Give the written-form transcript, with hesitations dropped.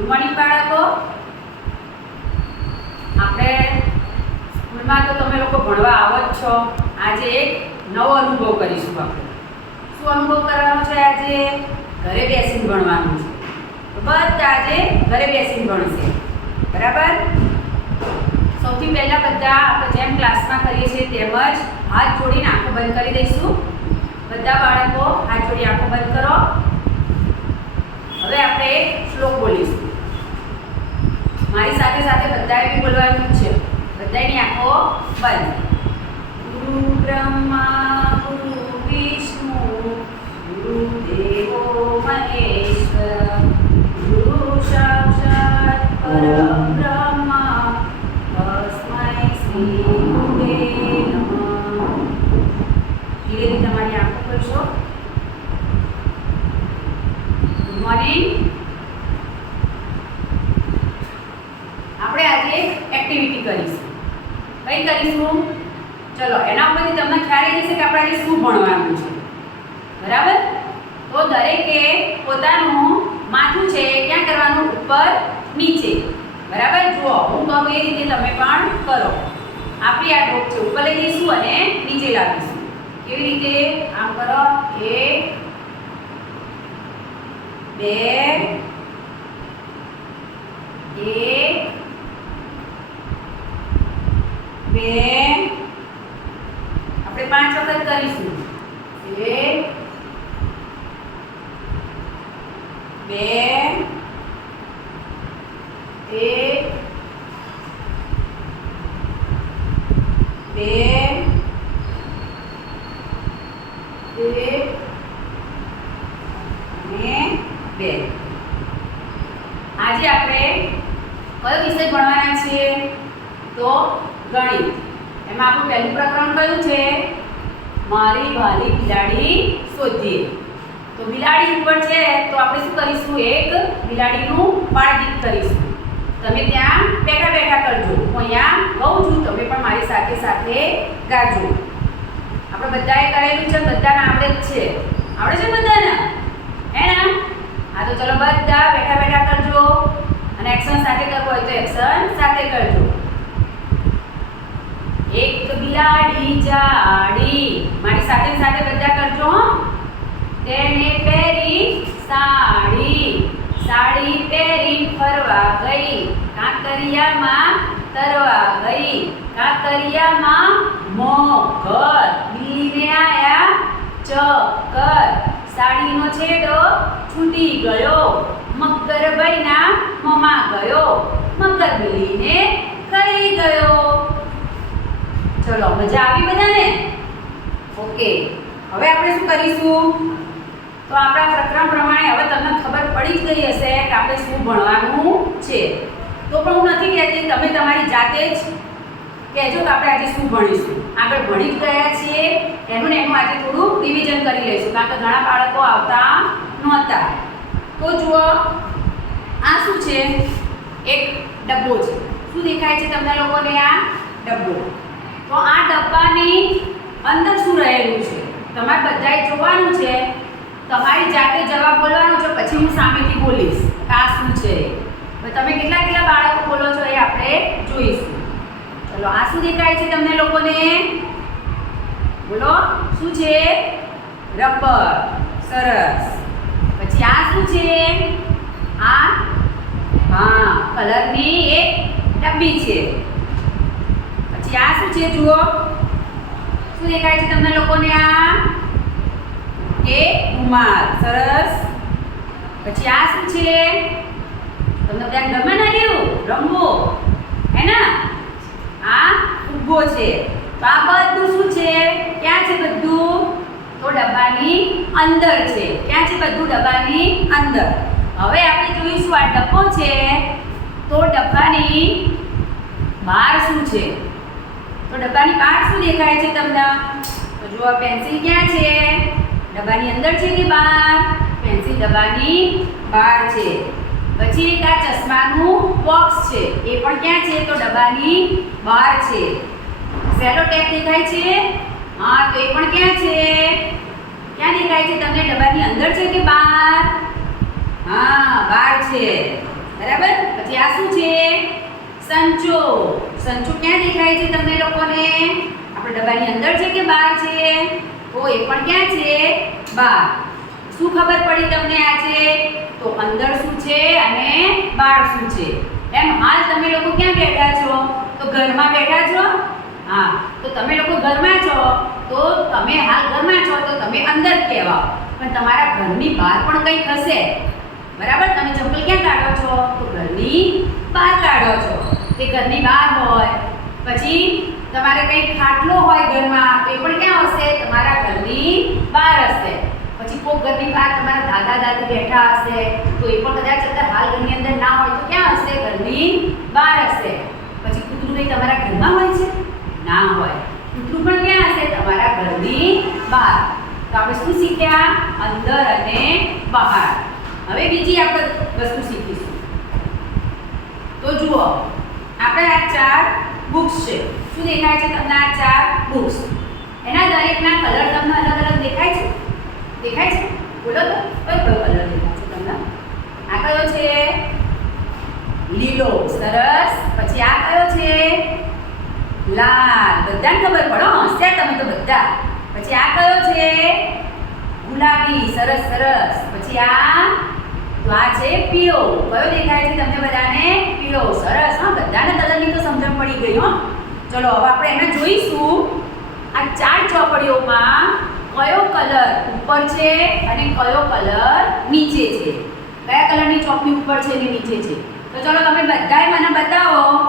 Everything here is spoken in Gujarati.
ગુડ મોર્નિંગ બાળકો. આપણે સ્કૂલમાં તો તમે લોકો ભણવા આવો જ છો. આજે એક નવો અનુભવ કરીશું. આપણે શું અનુભવ કરવાનો છે? આજે ઘરે બેસીને ભણવાનું છે. તો બધા આજે ઘરે બેસીને ભણશે, બરાબર? સૌથી પહેલાં બધા આપણે જેમ ક્લાસમાં કરીએ છીએ તેમ જ હાથ જોડીને આંખો બંધ કરી દઈશું. બધા બાળકો હાથ જોડી આંખો બંધ કરો. હવે આપણે એક શ્લોક બોલીશું. મારી સાથે સાથે બધાએ બી બોલવાનું છે. બધાની આંખો બંધ. ગુરુ બ્રહ્મા ગુરુ વિષ્ણુ ગુરુ દેવો મહેશ્વર ગુરુ સાક્ષાત પરબ્રહ્મ તસ્મૈ શ્રી ગુરુવે નમઃ. ધીરે ધીરે તમારી આંખો ખોલશો. Good morning. આપણે આજે એક એક્ટિવિટી કરીશું. કઈ કરીશું? ચલો, એના ઉપરથી તમને ખ્યાલ આવી જશે કે આપણે આજે શું ભણવાનું છે, બરાબર? તો દરેકે પોતાનું માથું છે ક્યાં કરવાનું? ઉપર નીચે, બરાબર? જુઓ, હું કહું એ રીતે તમે પણ કરો. આપણી આ ડોક છે ઉપર લઈ જઈશું અને નીચે લાવીશું. કેવી રીતે? આમ કરો. 1 2 1 2 આપણે 5 વખત કરીશું. 1 2 1 2 અને 2. આજે આપણે કયો વિષય ભણવાના છીએ? તો ગણિત. એમાં આપણું પહેલું પ્રકરણ કયું છે? મારી ભાલી બિલાડી શોધીએ. તો બિલાડી ઉપર છે તો આપણે શું કરીશું? એક બિલાડીનું બાળગીત કરીશું. તમે ત્યાં બેઠા બેઠા કરજો. હું અહીંયા કહું છું, તમે પણ મારી સાથે સાથે ગાજો. આપણે બધાએ કરેલું છે, બધાને આવડે જ છે. આવડે છે બધાને? હે ને? હા, તો ચલો બધા બેઠા બેઠા કરજો. અને એક્શન સાથે કરવું હોય તો એક્શન સાથે કરજો. એક બિલાડી જાડી, મારી સાથે સાથે બધા કરજો હો. તેને પહેરી સાડી, સાડી પહેરી ફરવા ગઈ, કાંકરિયામાં તરવા ગઈ, કાંકરિયામાં મોગર, બિલીને આયા ચક્કર, સાડીનો છેડો છૂટી ગયો, મગર ભાઈના મોંમાં ગયો, મગર બિલીને ખાઈ ગયો. ચલો, મજા આવી બધાને? ઓકે, હવે આપણે શું કરીશું? તો આપણા પ્રકરણ પ્રમાણે હવે તમને ખબર પડી જ ગઈ હશે કે આપણે શું ભણવાનું છે. તો પણ હું નથી કહેતી, તમે તમારી જાતે જ કહેજો કે આપણે આજે શું ભણીશું. આગળ ભણી જ ગયા છીએ, એનું ને એનું આજે થોડું રિવિઝન કરી લઈશું, કારણ કે ઘણા બાળકો આવતા નહોતા. તો જુઓ, આ શું છે? એક ડબ્બો છે. શું દેખાય છે તમને લોકોને? આ ડબ્બો. તો આ ડબ્બાની અંદર શું રહેલું છે તમારે બધાએ જોવાનું છે. તમારી જાતે જવાબ બોલવાનો છે, પછી હું સામેથી બોલીશ કે આ શું છે. તમે કેટલા બાળકો બોલો છો એ આપણે જોઈશું. ચલો, આ શું દેખાય છે તમને લોકોને? બોલો, શું છે? રબર. સરસ. પછી આ શું છે? આ હા, કલરની એક ડબ્બી છે. પછી આ શું છે? જુઓ, શું દેખાય છે તમને લોકોને? આ એક રૂમાલ. સરસ. પછી આ શું છે? તમને ત્યાં ગમે ને રહ્યું રંગો, હે ને? આ ફુગ્ગો છે. તો આ બધું શું છે? ક્યાં છે બધું? તો ડબ્બાની અંદર છે. ક્યાં છે બધું? ડબ્બાની અંદર. હવે આપણે જોઈશું આ ડબ્બો છે તો ડબ્બાની બહાર શું છે? તો ડબ્બાની બહાર શું દેખાય છે તમને? તો જુઓ, પેન્સિલ ક્યાં છે? ડબ્બાની અંદર છે કે બહાર? પેન્સિલ ડબ્બાની બહાર છે. પછી એક આ ચશ્માનું બોક્સ છે, એ પણ ક્યાં છે? તો ડબ્બાની બહાર છે. સેલો ટેપ દેખાય છે? હા, તો એ પણ ક્યાં છે? ક્યાં દેખાય છે તમને? ડબ્બાની અંદર છે કે બહાર? હા, બહાર છે. બરાબર. પછી આ શું છે? સંચો. સંચો ક્યાં દેખાય છે તમને લોકોને? આપણે ડબ્બાની અંદર છે કે બહાર છે? તો એ પણ ક્યાં છે? બહાર. શું ખબર પડી તમને આજે? તો અંદર શું છે અને બહાર શું છે. એમ હાલ તમે લોકો ક્યાં બેઠા છો? તો ઘરમાં બેઠા છો. હા, તો તમે લોકો ઘરમાં છો તો તમે હાલ ઘરમાં છો તો તમે અંદર કહેવાઓ, પણ તમારા ઘરની બહાર પણ કંઈક હશે. બરાબર. તમે ચંપલ ક્યાં કાઢો છો? તો ઘરની બહાર કાઢો છો. તે ઘરની બહાર હોય. પછી તમારે કંઈક ખાટલો હોય ઘરમાં તો એ પણ ક્યાં હશે? તમારા ઘરની બહાર હશે. પછી કોક ઘરની બહાર તમારા દાદા દાદી બેઠા હશે તો એ પણ કદાચ અત્યારે હાલ ઘરની અંદર ના હોય તો ક્યાં હશે? ઘરની બહાર હશે. પછી કૂતરું કંઈ તમારા ઘરમાં હોય છે? ના હોય. કૂતરું પણ ક્યાં હશે? તમારા ઘરની બહાર. તો આપણે શું શીખ્યા? અંદર અને બહાર. હવે બીજી આપણે વસ્તુ શીખીશું. તો જુઓ, આપણે આ 4 બુક્સ છે. શું દેખાય છે તમને? આ 4 બુક્સ. એના દરેકના કલર તમને અલગ અલગ દેખાય છે? દેખાય છે? બોલો તો કયો કયો કલર દેખાય છે તમને? આ કયો છે? લીલો. સરસ. પછી આ કયો છે? લાલ. બધાને ખબર પડો, હસ્યા તમે તો બધા. પછી આ કયો છે? ગુલાબી. સરસ સરસ. પછી આ છે પીળો. કયો દેખાય છે તમને બધાને? પીળો. સરસ. હા, બધાને કલરની તો સમજણ પડી ગઈ હો. ચલો હવે આપણે એને જોઈશું. આ 4 ચોપડીઓમાં કયો કલર ઉપર છે અને કયો કલર નીચે છે. કયા કલરની ચોપડી ઉપર છે અને નીચે છે? તો ચલો તમે બધાએ મને બતાવો.